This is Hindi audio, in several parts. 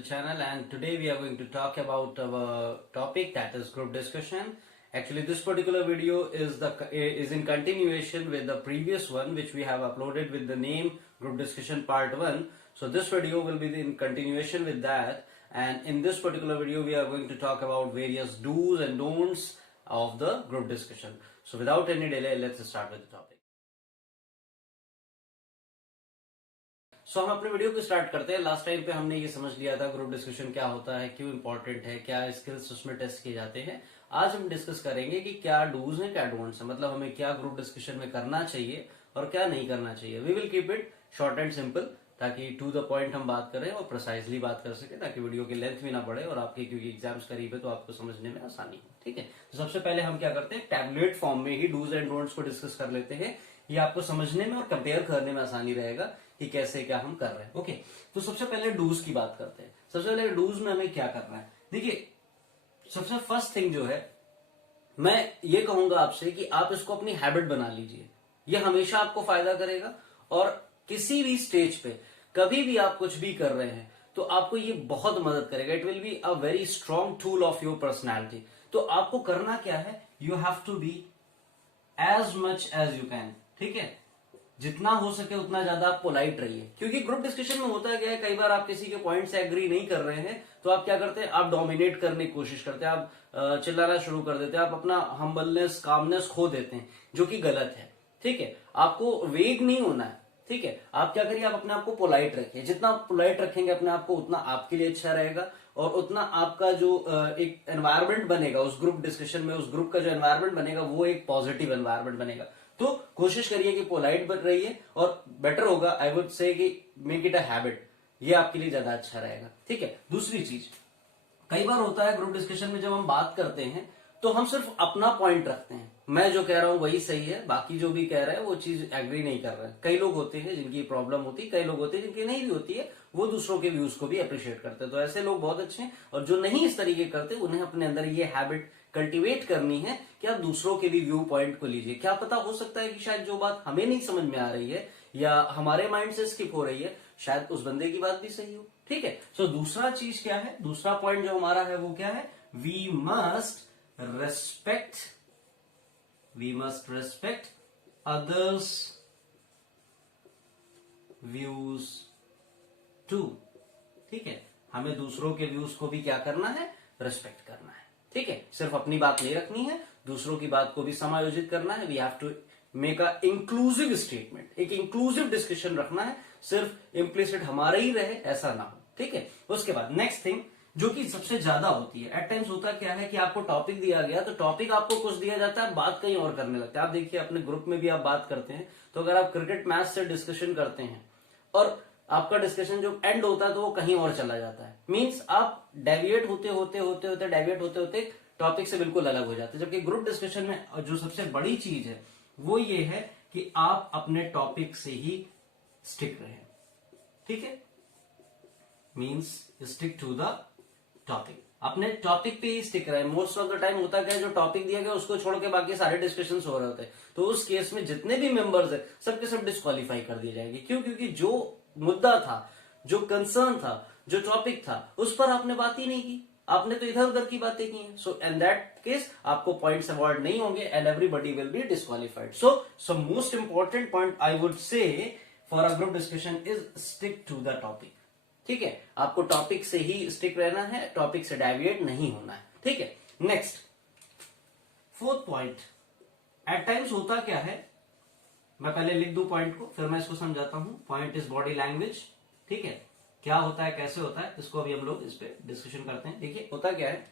the channel, and today we are going to talk about our topic, that is group discussion. Actually, this particular video is in continuation with the previous one which we have uploaded with the name Group Discussion Part 1. So this video will be in continuation with that, and in this particular video we are going to talk about various do's and don'ts of the group discussion. So without any delay, let's start with the topic. सो हम अपने वीडियो को स्टार्ट करते हैं। लास्ट टाइम पे हमने ये समझ लिया था ग्रुप डिस्कशन क्या होता है, क्यों इंपॉर्टेंट है, क्या स्किल्स उसमें टेस्ट किए जाते हैं। आज हम डिस्कस करेंगे कि क्या डूज हैं क्या डोंट्स हैं, मतलब हमें क्या ग्रुप डिस्कशन में करना चाहिए और क्या नहीं करना चाहिए। We will keep it short and simple, ताकि टू द पॉइंट हम बात करें और प्रिसाइजली बात कर सके, ताकि वीडियो की लेंथ भी ना बढ़े और आपके क्योंकि एग्जाम्स करीब है तो आपको समझने में आसानी हो। ठीक है, तो सबसे पहले हम क्या करते हैं, टैबलेट फॉर्म में ही डूज एंड डोंट्स को डिस्कस कर लेते हैं। ये आपको समझने में और कंपेयर करने में आसानी रहेगा कि कैसे क्या हम कर रहे हैं। ओके, तो सबसे पहले डूज की बात करते हैं। सबसे पहले डूज में हमें क्या करना है। देखिए, सबसे फर्स्ट थिंग जो है, मैं ये कहूंगा आपसे कि आप इसको अपनी हैबिट बना लीजिए। ये हमेशा आपको फायदा करेगा, और किसी भी स्टेज पे कभी भी आप कुछ भी कर रहे हैं तो आपको ये बहुत मदद करेगा। It will be a very strong tool of your personality. तो आपको करना क्या है, you have to be as much as you can. ठीक है, जितना हो सके उतना ज्यादा आप पोलाइट रहिए, क्योंकि ग्रुप डिस्कशन में होता क्या है, कई बार आप किसी के पॉइंट से एग्री नहीं कर रहे हैं तो आप क्या करते हैं, आप डोमिनेट करने की कोशिश करते हैं, आप चिल्लाना शुरू कर देते हैं, आप अपना हम्बलनेस कामनेस खो देते हैं, जो कि गलत है। ठीक है, आपको वेग नहीं होना है। ठीक है, आप क्या करिए, आप अपने आप को पोलाइट रखिए। जितना आप पोलाइट रखेंगे अपने आप को, उतना आपके लिए अच्छा रहेगा, और उतना आपका जो एक एनवायरमेंट बनेगा उस ग्रुप डिस्कशन में, उस ग्रुप का जो एनवायरमेंट बनेगा वो एक पॉजिटिव एनवायरमेंट बनेगा। तो कोशिश करिए कि पोलाइट बन रहिए, और बेटर होगा, आई वुड से कि मेक इट अ हैबिट। ये आपके लिए ज्यादा अच्छा रहेगा। ठीक है, दूसरी चीज, कई बार होता है ग्रुप डिस्कशन में जब हम बात करते हैं तो हम सिर्फ अपना पॉइंट रखते हैं, मैं जो कह रहा हूं वही सही है, बाकी जो भी कह रहे हैं वो चीज एग्री नहीं कर रहे हैं। कई लोग होते हैं जिनकी प्रॉब्लम होती है, कई लोग होते हैं जिनकी नहीं भी होती है, वो दूसरों के व्यूज को भी अप्रिशिएट करते हैं। तो ऐसे लोग बहुत अच्छे हैं, और जो नहीं इस तरीके करते उन्हें अपने अंदर ये हैबिट कल्टीवेट करनी है कि आप दूसरों के भी व्यू पॉइंट को लीजिए। क्या पता, हो सकता है कि शायद जो बात हमें नहीं समझ में आ रही है या हमारे माइंड से स्किप हो रही है, शायद उस बंदे की बात भी सही हो। ठीक है, सो दूसरा चीज क्या है, दूसरा पॉइंट जो हमारा है वो क्या है, we must respect others views too। ठीक है, हमें दूसरों के व्यूज को भी क्या करना है, रिस्पेक्ट करना है। ठीक है, सिर्फ अपनी बात नहीं रखनी है, दूसरों की बात को भी समायोजित करना है। We have to make a inclusive statement, एक इंक्लूसिव डिस्कशन रखना है, सिर्फ इम्प्लिसिट हमारा ही रहे ऐसा ना हो। ठीक है, उसके बाद नेक्स्ट थिंग जो कि सबसे ज्यादा होती है, एट टाइम्स होता क्या है कि आपको टॉपिक दिया गया, तो टॉपिक आपको कुछ दिया जाता है, बात कहीं और करने लगता है। आप देखिए, अपने ग्रुप में भी आप बात करते हैं, तो अगर आप क्रिकेट मैच से डिस्कशन करते हैं और आपका डिस्कशन जो एंड होता है तो वो कहीं और चला जाता है, मींस आप डेविएट होते टॉपिक से बिल्कुल अलग हो जाते हैं। जबकि ग्रुप डिस्कशन में जो सबसे बड़ी चीज है वो ये है कि आप अपने टॉपिक से ही स्टिक रहे। ठीक है, means stick to the topic, अपने टॉपिक पे ही स्टिक रहे। मोस्ट ऑफ द टाइम होता क्या है, जो टॉपिक दिया गया उसको छोड़ के बाकी सारे डिस्कशंस हो रहे होते हैं, तो उस केस में जितने भी मेंबर्स है सबके सब डिस्क्वालीफाई कर दिए जाएंगे। क्यों? क्योंकि जो मुद्दा था, जो कंसर्न था, जो टॉपिक था, उस पर आपने बात ही नहीं की, आपने तो इधर उधर की बातें की हैं। सो इन दैट केस आपको पॉइंट्स अवॉर्ड नहीं होंगे and everybody will be disqualified. So most important point I would say for a group discussion is stick to the topic. ठीक है, आपको टॉपिक से ही स्टिक रहना है, टॉपिक से डेविएट नहीं होना है। ठीक है, next fourth point, at times होता क्या है, मैं पहले लिख दूं पॉइंट को, फिर मैं इसको समझाता हूं। Point is body language. ठीक है, क्या होता है, कैसे होता है, इसको अभी हम लोग इस पे डिस्कशन करते हैं। देखिए, होता क्या है,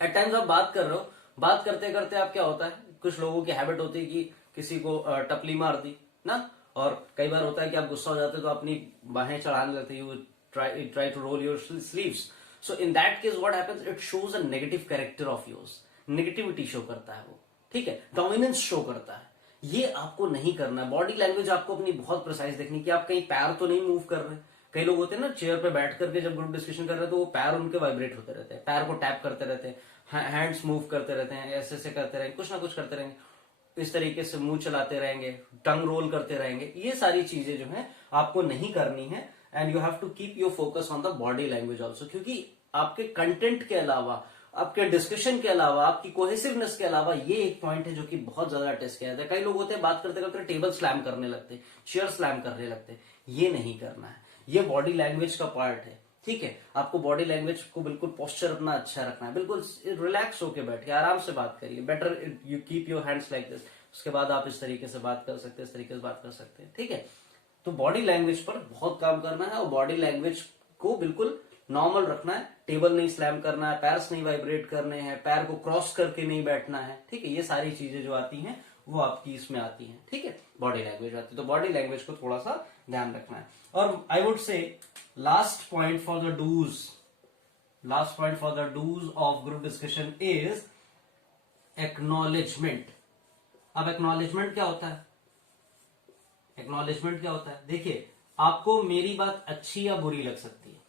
एट टाइम्स आप बात कर रहे हो, बात करते करते आप क्या होता है, कुछ लोगों की हैबिट होती है कि किसी को टपली मार दी ना, और कई बार होता है कि आप गुस्सा हो जाते हो तो अपनी बाहें चढ़ाने लगते हो, try to roll your sleeves. So in that case what happens, it shows a negative character of yours, negativity show करता है वो। ठीक है, डोमिनेंस शो करता है, ये आपको नहीं करना है। बॉडी लैंग्वेज आपको अपनी बहुत प्रिसाइज देखनी कि आप कहीं पैर तो नहीं मूव कर रहे। कई लोग होते हैं ना, चेयर पे बैठ करके जब ग्रुप डिस्कशन कर रहे हैं तो वो पैर उनके वाइब्रेट होते रहते हैं, पैर को टैप करते रहते हैं, हैंड्स मूव करते रहते हैं, ऐसे ऐसे करते रहेंगे, कुछ ना कुछ करते रहेंगे, इस तरीके से मुंह चलाते रहेंगे, टंग रोल करते रहेंगे। ये सारी चीजें जो है आपको नहीं करनी है, and you have to keep your focus on the body language also, क्योंकि आपके कंटेंट के अलावा, आपके डिस्कशन के अलावा, आपकी कोहेसिवनेस के अलावा ये एक पॉइंट है जो कि बहुत ज्यादा टेस्ट किया जाता है। कई लोग होते हैं बात करते करते टेबल स्लैम करने लगते हैं, चेयर स्लैम करने लगते हैं, ये नहीं करना है। ये बॉडी लैंग्वेज का पार्ट है, ठीक है। आपको बॉडी लैंग्वेज को बिल्कुल पोस्चर अपना अच्छा रखना है, बिल्कुल रिलैक्स होकर बैठिए, आराम से बात करिए। Better you keep your hands like this, उसके बाद आप इस तरीके से बात कर सकते हैं, इस तरीके से बात कर सकते हैं, ठीक है। तो बॉडी लैंग्वेज पर बहुत काम करना है और बॉडी लैंग्वेज को बिल्कुल नॉर्मल रखना है। टेबल नहीं स्लैम करना है, पैर्स नहीं वाइब्रेट करने हैं, पैर को क्रॉस करके नहीं बैठना है, ठीक है। ये सारी चीजें जो आती हैं वो आपकी इसमें आती हैं, ठीक है, बॉडी लैंग्वेज आती है। तो बॉडी लैंग्वेज को थोड़ा सा ध्यान रखना है। और I would say last point for the dos of group discussion is acknowledgement. अब एक्नॉलेजमेंट क्या होता है? एक्नॉलेजमेंट क्या होता है? देखिए, आपको मेरी बात अच्छी या बुरी लग सकती है।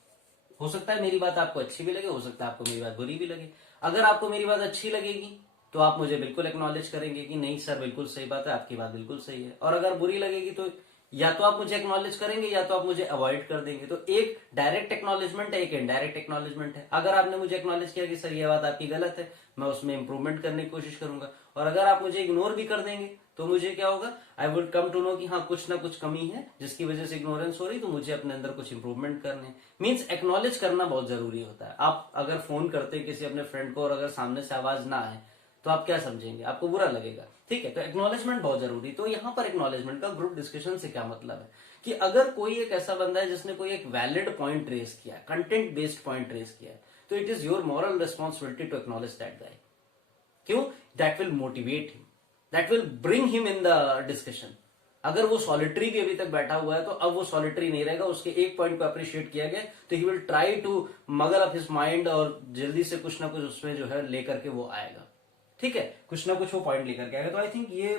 हो सकता है मेरी बात आपको अच्छी भी लगे, हो सकता है आपको मेरी बात बुरी भी लगे। अगर आपको मेरी बात अच्छी लगेगी तो आप मुझे बिल्कुल एक्नॉलेज करेंगे कि नहीं सर बिल्कुल सही बात है, आपकी बात बिल्कुल सही है। और अगर बुरी लगेगी तो या तो आप मुझे एक्नॉलेज करेंगे या तो आप मुझे अवॉइड कर देंगे। तो एक डायरेक्ट एक्नॉलेजमेंट है, एक इनडायरेक्ट एक्नॉलेजमेंट है। अगर आपने मुझे एक्नॉलेज किया कि सर ये बात आपकी गलत है, मैं उसमें इंप्रूवमेंट करने की कोशिश करूंगा। और अगर आप मुझे इग्नोर भी कर देंगे तो मुझे क्या होगा, I would come to know कि हाँ कुछ ना कुछ कमी है जिसकी वजह से इग्नोरेंस हो रही, तो मुझे अपने अंदर कुछ इंप्रूवमेंट करने। मींस एक्नॉलेज करना बहुत जरूरी होता है। आप अगर फोन करते हैं किसी अपने फ्रेंड को और अगर सामने से आवाज ना आए तो आप क्या समझेंगे? आपको बुरा लगेगा, ठीक है। तो एक्नॉलेजमेंट बहुत जरूरी। तो यहाँ पर एक्नॉलेजमेंट का ग्रुप डिस्कशन से क्या मतलब है कि अगर कोई एक ऐसा बंदा है जिसने कोई एक वैलिड पॉइंट रेज किया, कंटेंट बेस्ड पॉइंट रेज किया है, तो it is your moral responsibility to acknowledge that guy. क्यों? That will motivate him, that will bring him in the discussion. अगर वो सॉलिटरी भी अभी तक बैठा हुआ है तो अब वो सॉलिटरी नहीं रहेगा, उसके एक पॉइंट को अप्रिशिएट किया गया तो ही विल ट्राई टू मगर अप हिज माइंड और जल्दी से कुछ ना कुछ उसमें जो है लेकर के वो आएगा, ठीक है, कुछ ना कुछ वो पॉइंट लेकर के आएगा। तो आई थिंक ये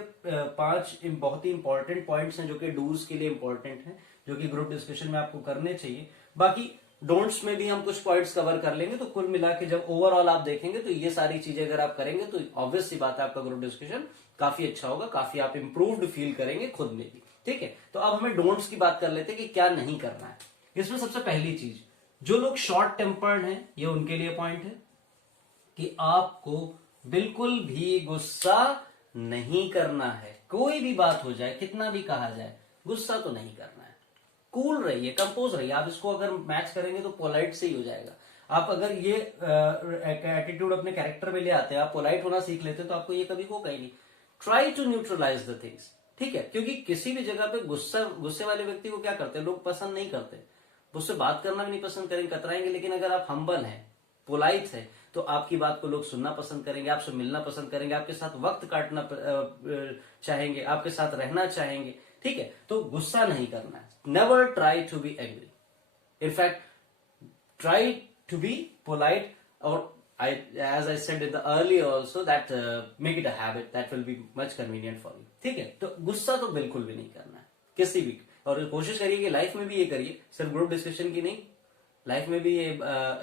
5 बहुत ही इंपॉर्टेंट पॉइंट्स हैं जो कि डूज के लिए इंपॉर्टेंट हैं, जो कि ग्रुप डिस्कशन में आपको करने चाहिए। बाकी डोंट्स में भी हम कुछ पॉइंट्स कवर कर लेंगे। तो कुल मिला के जब ओवरऑल आप देखेंगे तो ये सारी चीजें अगर आप करेंगे तो ऑब्वियस सी बात है आपका ग्रुप डिस्कशन काफी अच्छा होगा, काफी आप इंप्रूव्ड फील करेंगे खुद में भी, ठीक है। तो अब हमें डोंट्स की बात कर लेते हैं कि क्या नहीं करना है। इसमें सबसे पहली चीज, जो लोग शॉर्ट टेम्पर्ड हैं ये उनके लिए पॉइंट है कि आपको बिल्कुल भी गुस्सा नहीं करना है। कोई भी बात हो जाए, कितना भी कहा जाए, गुस्सा तो नहीं करना है। कूल रहिए, कंपोज रहिए। आप इसको अगर मैच करेंगे तो पोलाइट से ही हो जाएगा। आप अगर ये एटीट्यूड अपने कैरेक्टर में ले आते हैं, आप पोलाइट होना सीख लेते हैं, तो आपको ये कभी होगा ही नहीं। Try to neutralise the things, ठीक है। क्योंकि किसी भी जगह पे गुस्से वाले व्यक्ति को क्या करते हैं लोग, पसंद नहीं करते, उससे बात करना भी नहीं पसंद करेंगे, कतराएंगे। लेकिन अगर आप हम्बल हैं, पोलाइट है, तो आपकी बात को लोग सुनना पसंद करेंगे, आपसे मिलना पसंद करेंगे, आपके साथ वक्त काटना चाहेंगे, आपके साथ रहना चाहेंगे, ठीक है। तो गुस्सा नहीं करना है। Never try to be angry, in fact try to be polite. और as I said in the earlier also that make it a habit that will be much convenient for you, ठीक है। तो गुस्सा तो बिल्कुल भी नहीं करना है किसी भी। और कोशिश करिए कि लाइफ में भी ये करिए, सिर्फ ग्रुप डिस्कशन की नहीं, लाइफ में भी ये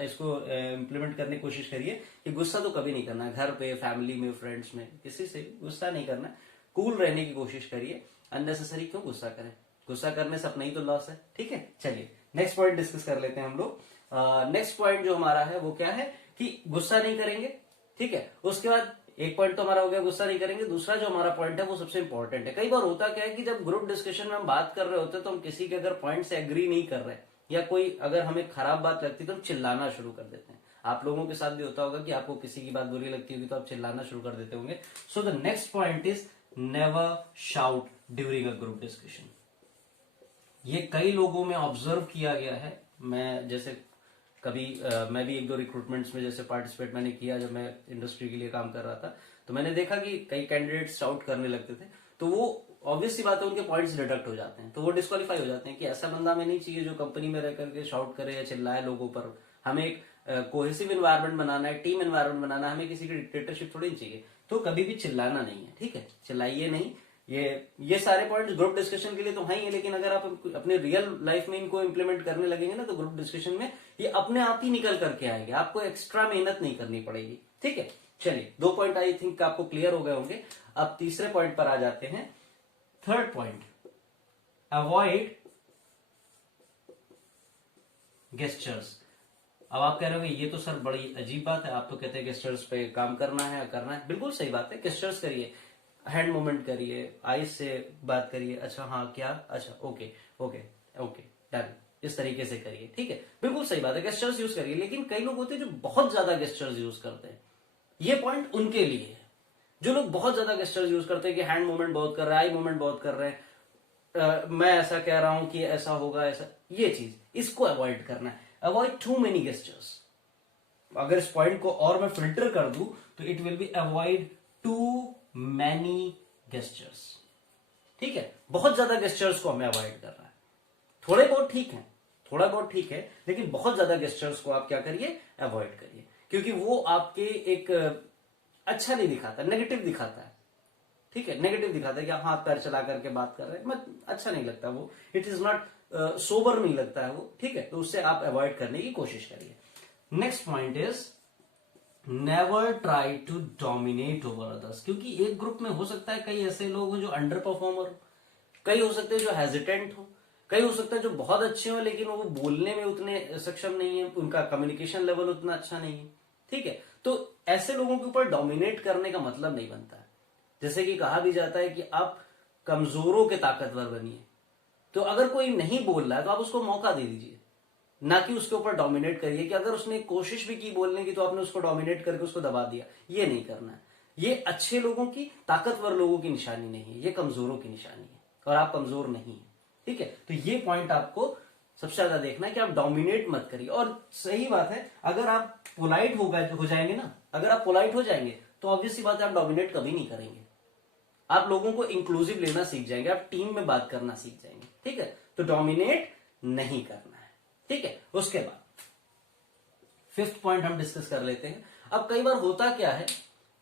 इसको इम्प्लीमेंट करने की कोशिश करिए कि गुस्सा तो कभी नहीं करना है। घर पे, फैमिली में, फ्रेंड्स में, किसी से गुस्सा नहीं करना है। कूल रहने की कोशिश करिए। अननेसेसरी क्यों गुस्सा करें? गुस्सा करने से अपना ही तो लॉस है, ठीक है। चलिए नेक्स्ट पॉइंट डिस्कस कर लेते हैं हम लोग। नेक्स्ट पॉइंट जो हमारा है वो क्या है कि गुस्सा नहीं करेंगे, ठीक है। उसके बाद एक पॉइंट तो हमारा हो गया गुस्सा नहीं करेंगे। दूसरा जो हमारा पॉइंट है वो सबसे इंपॉर्टेंट है। कई बार होता क्या है कि जब ग्रुप डिस्कशन में हम बात कर रहे होते हैं तो हम किसी के अगर पॉइंट से एग्री नहीं कर रहे या कोई अगर हमें खराब बात लगती है तो हम चिल्लाना शुरू कर देते हैं। आप लोगों के साथ भी होता होगा कि आपको किसी की बात बुरी लगती होगी तो आप चिल्लाना शुरू कर देते होंगे। So the next point is never shout during a group discussion. ये कई लोगों में ऑब्जर्व किया गया है। मैं जैसे कभी मैं भी 1-2 रिक्रूटमेंट्स में जैसे पार्टिसिपेट मैंने किया, जब मैं इंडस्ट्री के लिए काम कर रहा था, तो मैंने देखा कि कई कैंडिडेट्स शाउट करने लगते थे, तो वो ऑब्वियस सी बात है उनके पॉइंट्स डिडक्ट हो जाते हैं, तो वो डिस्क्वालीफाई हो जाते हैं कि ऐसा बंदा हमें नहीं चाहिए जो कंपनी में रह करके शाउट करे या चिल्लाए लोगों पर। हमें एक कोहेसिव एनवायरनमेंट बनाना है, टीम एनवायरनमेंट बनाना है, हमें किसी की डिक्टेटरशिप थोड़ी नहीं चाहिए। तो कभी भी चिल्लाना नहीं है, ठीक है, चिल्लाइए नहीं। ये सारे पॉइंट्स ग्रुप डिस्कशन के लिए तो है ही, लेकिन अगर आप अपने रियल लाइफ में इनको इंप्लीमेंट करने लगेंगे ना तो ग्रुप डिस्कशन में ये अपने आप ही निकल करके आएंगे, आपको एक्स्ट्रा मेहनत नहीं करनी पड़ेगी, ठीक है। चलिए 2 पॉइंट आई थिंक आपको क्लियर हो गए होंगे। अब तीसरे पॉइंट पर आ जाते हैं। Third point, avoid gestures. अब आप कह रहे होंगे ये तो सर बड़ी अजीब बात है, आप तो कहते हैं गेस्चर्स पे काम करना है। बिल्कुल सही बात है, गेस्चर्स करिए, हैंड मूवमेंट करिए, आईज से बात करिए, अच्छा हाँ क्या, अच्छा ओके ओके ओके डन, इस तरीके से करिए, ठीक है, बिल्कुल सही बात है, गेस्चर्स यूज करिए। लेकिन कई लोग होते हैं जो बहुत ज्यादा गेस्चर्स यूज करते हैं, ये पॉइंट उनके लिए है। जो लोग बहुत ज्यादा गेस्चर्स यूज करते हैं कि हैंड मूवमेंट बहुत कर रहे हैं, आई मूवमेंट बहुत कर रहे हैं, मैं ऐसा कह रहा हूं कि ऐसा होगा, ऐसा, ये चीज इसको अवॉइड करना है। Avoid too many gestures. अगर इस पॉइंट को और मैं फिल्टर कर दूं तो it will be avoid too many gestures, ठीक है। बहुत ज्यादा गेस्चर्स को हमें अवॉइड करना है। थोड़े बहुत ठीक है, थोड़ा बहुत ठीक है, लेकिन बहुत ज्यादा गेस्चर्स को आप क्या करिए, अवॉइड करिए, क्योंकि वो आपके एक अच्छा नहीं दिखाता, नेगेटिव दिखाता है, ठीक है, नेगेटिव दिखाता है कि आप हाथ पैर चला करके बात कर रहे हैं, मत, अच्छा नहीं लगता वो, इट इज नॉट सोबर नहीं लगता है वो, ठीक है, तो उससे आप अवॉइड करने की कोशिश करिए। Next point is never try to dominate over others, क्योंकि एक ग्रुप में हो सकता है कई ऐसे लोग हो जो अंडर परफॉर्मर हो, कई हो सकते हैं जो हेजिटेंट हो, कई हो सकता है जो बहुत अच्छे हो लेकिन वो बोलने में उतने सक्षम नहीं है, उनका कम्युनिकेशन लेवल उतना अच्छा नहीं है, ठीक है। तो ऐसे लोगों के ऊपर डोमिनेट करने का मतलब नहीं बनता है। जैसे कि कहा भी जाता है कि आप कमजोरों के ताकतवर बनिए, तो अगर कोई नहीं बोल रहा है तो आप उसको मौका दे दीजिए, ना कि उसके ऊपर डोमिनेट करिए कि अगर उसने कोशिश भी की बोलने की तो आपने उसको डोमिनेट करके उसको दबा दिया, ये नहीं करना है। ये अच्छे लोगों की, ताकतवर लोगों की निशानी नहीं है, ये कमजोरों की निशानी है, और आप कमजोर नहीं है, ठीक है। तो ये पॉइंट आपको सबसे ज्यादा देखना है कि आप डोमिनेट मत करिए। और सही बात है, अगर आप पोलाइट हो जाएंगे ना, अगर आप पोलाइट हो जाएंगे तो ऑब्वियस सी बात है आप डोमिनेट कभी नहीं करेंगे, आप लोगों को इंक्लूसिव लेना सीख जाएंगे, आप टीम में बात करना सीख जाएंगे, ठीक है। तो डोमिनेट नहीं करना है, ठीक है। उसके बाद फिफ्थ पॉइंट हम डिस्कस कर लेते हैं। अब कई बार होता क्या है,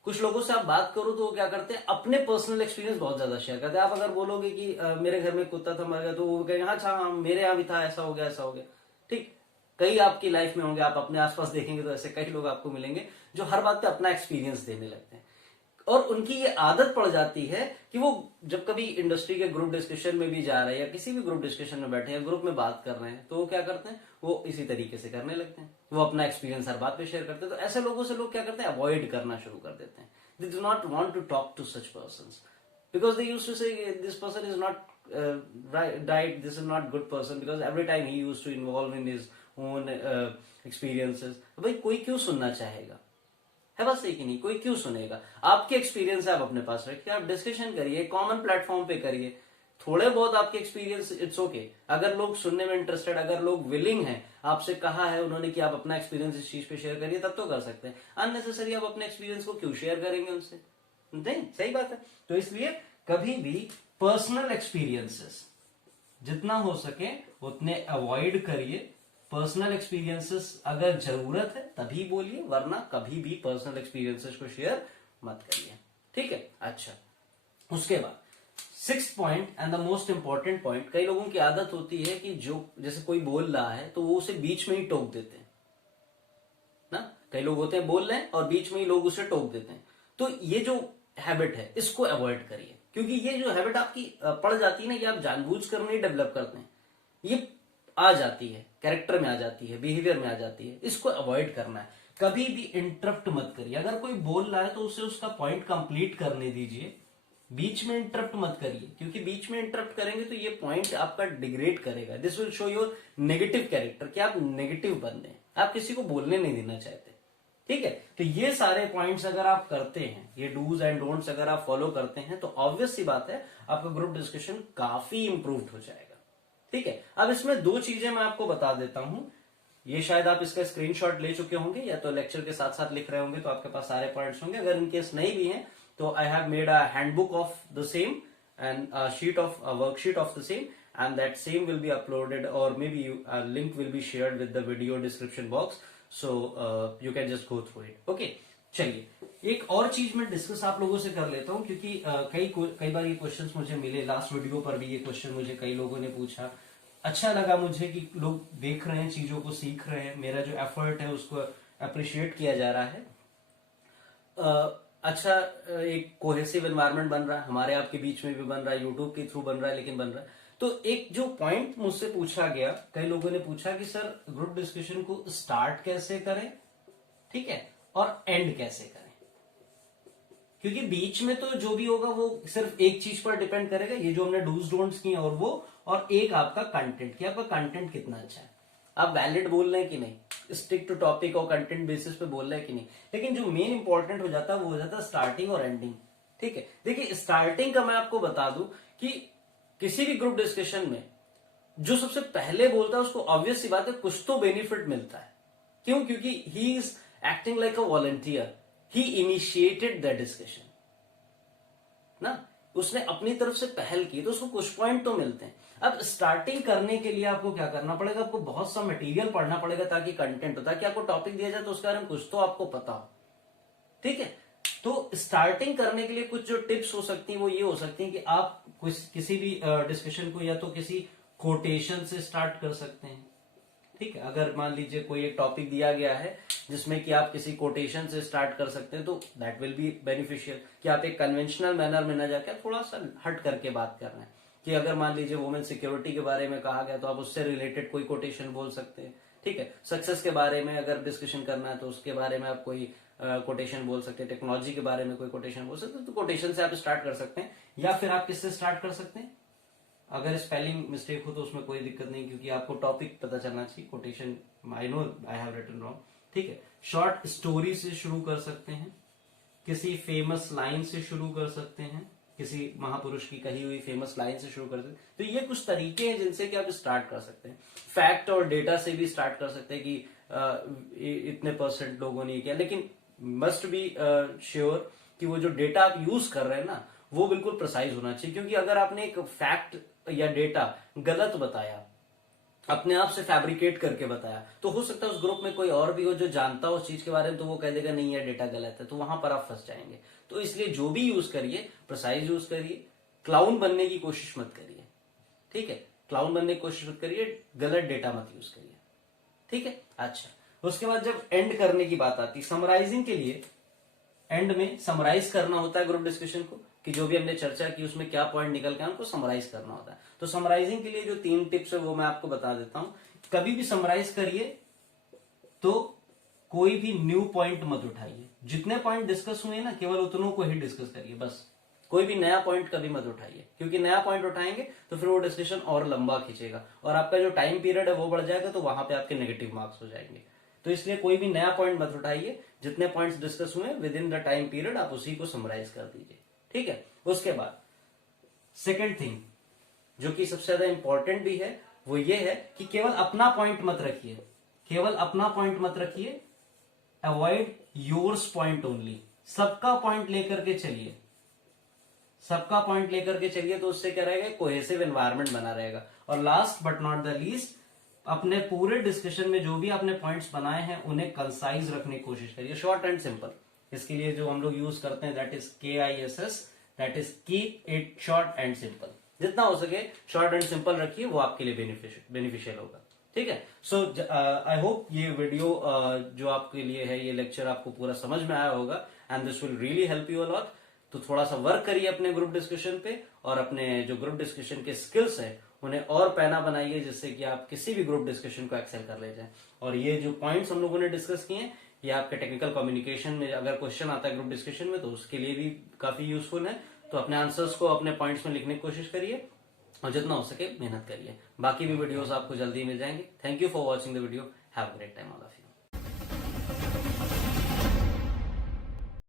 कुछ लोगों से आप बात करो तो वो क्या करते हैं, अपने पर्सनल एक्सपीरियंस बहुत ज्यादा शेयर करते हैं। आप अगर बोलोगे कि मेरे घर में कुत्ता था मर गया, तो वो कहेंगे अच्छा हाँ मेरे यहाँ भी था, ऐसा हो गया ऐसा हो गया, ठीक। कई आपकी लाइफ में होंगे, आप अपने आसपास देखेंगे तो ऐसे कई लोग आपको मिलेंगे जो हर बात पे अपना एक्सपीरियंस देने लगते हैं, और उनकी ये आदत पड़ जाती है कि वो जब कभी इंडस्ट्री के ग्रुप डिस्कशन में भी जा रहे हैं या किसी भी ग्रुप डिस्कशन में बैठे हैं, ग्रुप में बात कर रहे हैं, तो वो क्या करते हैं, वो इसी तरीके से करने लगते हैं, वो अपना एक्सपीरियंस हर बात पे शेयर करते हैं। तो ऐसे लोगों से लोग क्या करते हैं, अवॉइड करना शुरू कर देते हैं। They do not want to talk to such persons because they used to say this person is not right, this is not good person, because every time he used to involve in his own experiences। भाई कोई क्यों सुनना चाहेगा, है बात सही कि नहीं, कोई क्यों सुनेगा। आपके एक्सपीरियंस आप अपने पास रखिए, आप डिस्कशन करिए, कॉमन प्लेटफॉर्म पे करिए, थोड़े बहुत आपके एक्सपीरियंस, इट्स ओके। अगर लोग सुनने में इंटरेस्टेड, अगर लोग विलिंग हैं, आपसे कहा है उन्होंने कि आप अपना एक्सपीरियंस इस चीज पे शेयर करिए, तब तो कर सकते हैं। अननेसेसरी आप अपने एक्सपीरियंस को क्यों शेयर करेंगे उनसे, नहीं, सही बात है। तो इसलिए कभी भी पर्सनल एक्सपीरियंसेस जितना हो सके उतने अवॉइड करिए। पर्सनल एक्सपीरियंसेस अगर जरूरत है तभी बोलिए, वरना कभी भी पर्सनल एक्सपीरियंसेस को शेयर मत करिए, ठीक है। अच्छा, उसके बाद sixth point and the most important point, कई लोगों की आदत होती है कि जो जैसे कोई बोल रहा है तो वो उसे बीच में ही टोक देते हैं ना। कई लोग होते हैं बोल रहे हैं और बीच में ही लोग उसे टोक देते हैं। तो ये जो हैबिट है इसको अवॉइड करिए, क्योंकि ये जो हैबिट आपकी पड़ जाती है ना, ये आप जानबूझकर नहीं डेवलप करते हैं, ये आ जाती है, कैरेक्टर में आ जाती है, बिहेवियर में आ जाती है, इसको अवॉइड करना है। कभी भी इंटरप्ट मत करिए, अगर कोई बोल रहा है तो उसे उसका पॉइंट कंप्लीट करने दीजिए, बीच में इंटरप्ट मत करिए, क्योंकि बीच में इंटरप्ट करेंगे तो ये पॉइंट आपका डिग्रेड करेगा। This will show your negative character, कि आप नेगेटिव बन रहे हैं, आप किसी को बोलने नहीं देना चाहते, ठीक है। तो ये सारे पॉइंट्स अगर आप करते हैं, ये डूज एंड डोंट्स अगर आप फॉलो करते हैं, तो ऑब्वियस सी बात है आपका ग्रुप डिस्कशन काफी इंप्रूव हो जाएगा, ठीक है। अब इसमें दो चीजें मैं आपको बता देता हूं, ये शायद आप इसका स्क्रीनशॉट ले चुके होंगे या तो लेक्चर के साथ साथ लिख रहे होंगे, तो आपके पास सारे पॉइंट्स होंगे। अगर इनकेस नहीं भी हैं तो I have made a handbook of the same and worksheet of the same, and that same will be uploaded, or maybe a link will be shared with the video description box, so you can just go through it, okay। चलिए एक और चीज मैं डिस्कस आप लोगों से कर लेता हूं, क्योंकि कई बार ये क्वेश्चंस मुझे मिले, लास्ट वीडियो पर भी ये क्वेश्चन मुझे कई लोगों ने पूछा। अच्छा लगा मुझे कि लोग देख रहे हैं, चीजों को सीख रहे हैं, मेरा जो एफर्ट है उसको अप्रिशिएट किया जा रहा है। अच्छा, एक कोहेसिव एनवायरनमेंट बन रहा है, हमारे आपके बीच में भी बन रहा है, यूट्यूब के थ्रू बन रहा है, लेकिन बन रहा है। तो एक जो पॉइंट मुझसे पूछा गया, कई लोगों ने पूछा कि सर ग्रुप डिस्कशन को स्टार्ट कैसे करें, ठीक है, और एंड कैसे करें, क्योंकि बीच में तो जो भी होगा वो सिर्फ एक चीज पर डिपेंड करेगा, ये जो हमने डूज डोंट्स किए और वो, और एक आपका कंटेंट, कि आपका कंटेंट कितना अच्छा है, आप वैलिड बोल रहे हैं कि नहीं, स्टिक टू टॉपिक और कंटेंट बेसिस पे बोल रहे हैं कि नहीं। लेकिन जो मेन इंपॉर्टेंट हो जाता है वो हो जाता है स्टार्टिंग और एंडिंग, ठीक है। देखिए स्टार्टिंग का मैं आपको बता दूं कि किसी भी ग्रुप डिस्कशन में जो सबसे पहले बोलता है उसको ऑब्वियस सी बात है कुछ तो बेनिफिट मिलता है। क्यों? क्योंकि he is acting like a volunteer, he initiated the discussion ना, उसने अपनी तरफ से पहल की तो उसको कुछ पॉइंट तो मिलते हैं। अब स्टार्टिंग करने के लिए आपको क्या करना पड़ेगा, आपको बहुत सा मटेरियल पढ़ना पड़ेगा ताकि कंटेंट हो, ताकि आपको टॉपिक दिया जाए तो उसके बारे में कुछ तो आपको पता हो, ठीक है। तो स्टार्टिंग करने के लिए कुछ जो टिप्स हो सकती हैं वो ये हो सकती हैं कि आप किसी भी डिस्कशन को या तो किसी कोटेशन से स्टार्ट कर सकते हैं, ठीक है। अगर मान लीजिए कोई एक टॉपिक दिया गया है जिसमें कि आप किसी कोटेशन से स्टार्ट कर सकते हैं तो दैट विल बी बेनिफिशियल, कि आप एक कन्वेंशनल मैनर में न जाकर थोड़ा सा हट करके बात कर रहे हैं। कि अगर मान लीजिए वुमेन सिक्योरिटी के बारे में कहा गया तो आप उससे रिलेटेड कोई कोटेशन बोल सकते हैं, ठीक है। सक्सेस के बारे में अगर डिस्कशन करना है तो उसके बारे में आप कोई कोटेशन बोल सकते हैं, टेक्नोलॉजी के बारे में कोई कोटेशन बोल सकते हैं, तो कोटेशन से आप स्टार्ट कर सकते हैं। या फिर आप किससे स्टार्ट कर सकते हैं, अगर स्पेलिंग मिस्टेक हो तो उसमें कोई दिक्कत नहीं, क्योंकि आपको टॉपिक पता चलना चाहिए। Quotation I know I have written wrong, ठीक है। शॉर्ट स्टोरी से शुरू कर सकते हैं, किसी फेमस लाइन से शुरू कर सकते हैं, किसी महापुरुष की कही हुई फेमस लाइन से शुरू कर सकते हैं। तो ये कुछ तरीके हैं जिनसे कि आप स्टार्ट कर सकते हैं। फैक्ट और डेटा से भी स्टार्ट कर सकते हैं कि इतने % लोगों ने किया, लेकिन मस्ट बी श्योर कि वो जो डेटा आप यूज कर रहे हैं ना वो बिल्कुल प्रिसाइज होना चाहिए। क्योंकि अगर आपने एक फैक्ट या डेटा गलत बताया, अपने आप से फैब्रिकेट करके बताया, तो हो सकता है उस ग्रुप में कोई और भी हो जो जानता हो उस चीज के बारे में, तो वो कह देगा नहीं ये डेटा गलत है, तो वहां पर आप फंस जाएंगे। तो इसलिए जो भी यूज करिए प्रिसाइज यूज करिए, क्लाउन बनने की कोशिश मत करिए, ठीक है। क्लाउन बनने की कोशिश मत करिए, गलत डेटा मत यूज करिए, ठीक है। अच्छा, उसके बाद जब एंड करने की बात आती, समराइजिंग के लिए एंड में समराइज करना होता है ग्रुप डिस्कशन को, कि जो भी हमने चर्चा की उसमें क्या पॉइंट निकल के उनको समराइज करना होता है। तो समराइजिंग के लिए जो 3 टिप्स है वो मैं आपको बता देता हूं। कभी भी समराइज करिए तो कोई भी न्यू पॉइंट मत उठाइए, जितने पॉइंट डिस्कस हुए ना केवल उतनों को ही डिस्कस करिए बस। कोई भी नया पॉइंट कभी मत उठाइए, क्योंकि नया पॉइंट उठाएंगे तो फिर वो डिस्कशन और लंबा खींचेगा और आपका जो टाइम पीरियड है वो बढ़ जाएगा, तो वहां पे आपके नेगेटिव मार्क्स हो जाएंगे। तो इसलिए कोई भी नया पॉइंट मत उठाइए, जितने पॉइंट्स डिस्कस हुए with in the time period आप उसी को समराइज कर दीजिए, ठीक है। उसके बाद सेकेंड थिंग जो कि सबसे ज्यादा इंपॉर्टेंट भी है वो ये है कि केवल अपना पॉइंट मत रखिए, केवल अपना पॉइंट मत रखिए, अवॉइड योर्स पॉइंट ओनली। सबका पॉइंट लेकर के चलिए, सबका पॉइंट लेकर के चलिए, तो उससे क्या रहेगा, कोहेसिव एनवायरनमेंट बना रहेगा। और last but not the least, अपने पूरे डिस्कशन में जो भी आपने पॉइंट्स बनाए हैं उन्हें कंसाइज रखने की कोशिश करिए, शॉर्ट एंड सिंपल। इसके लिए जो हम लोग यूज करते हैं that is KISS, that is keep it short and simple. जितना हो सके शॉर्ट एंड सिंपल रखिए, वो आपके लिए बेनिफिशियल होगा, ठीक है। सो आई होप ये वीडियो जो आपके लिए है, ये लेक्चर आपको पूरा समझ में आया होगा and this will really help you a lot. तो थोड़ा सा वर्क करिए अपने ग्रुप डिस्कशन पे, और अपने जो ग्रुप डिस्कशन के स्किल्स है उन्हें और पैना बनाइए, जिससे कि आप किसी भी ग्रुप डिस्कशन को एक्सेल कर ले जाए। और ये जो पॉइंट्स हम लोगों ने डिस्कस किए हैं ये आपके टेक्निकल कम्युनिकेशन में अगर क्वेश्चन आता है ग्रुप डिस्कशन में तो उसके लिए भी काफी यूजफुल है। तो अपने आंसर्स को अपने पॉइंट्स में लिखने की कोशिश करिए और जितना हो सके मेहनत करिए। बाकी भी वीडियोस आपको जल्दी मिल जाएंगे। Thank you for watching the video, have a great time all of you.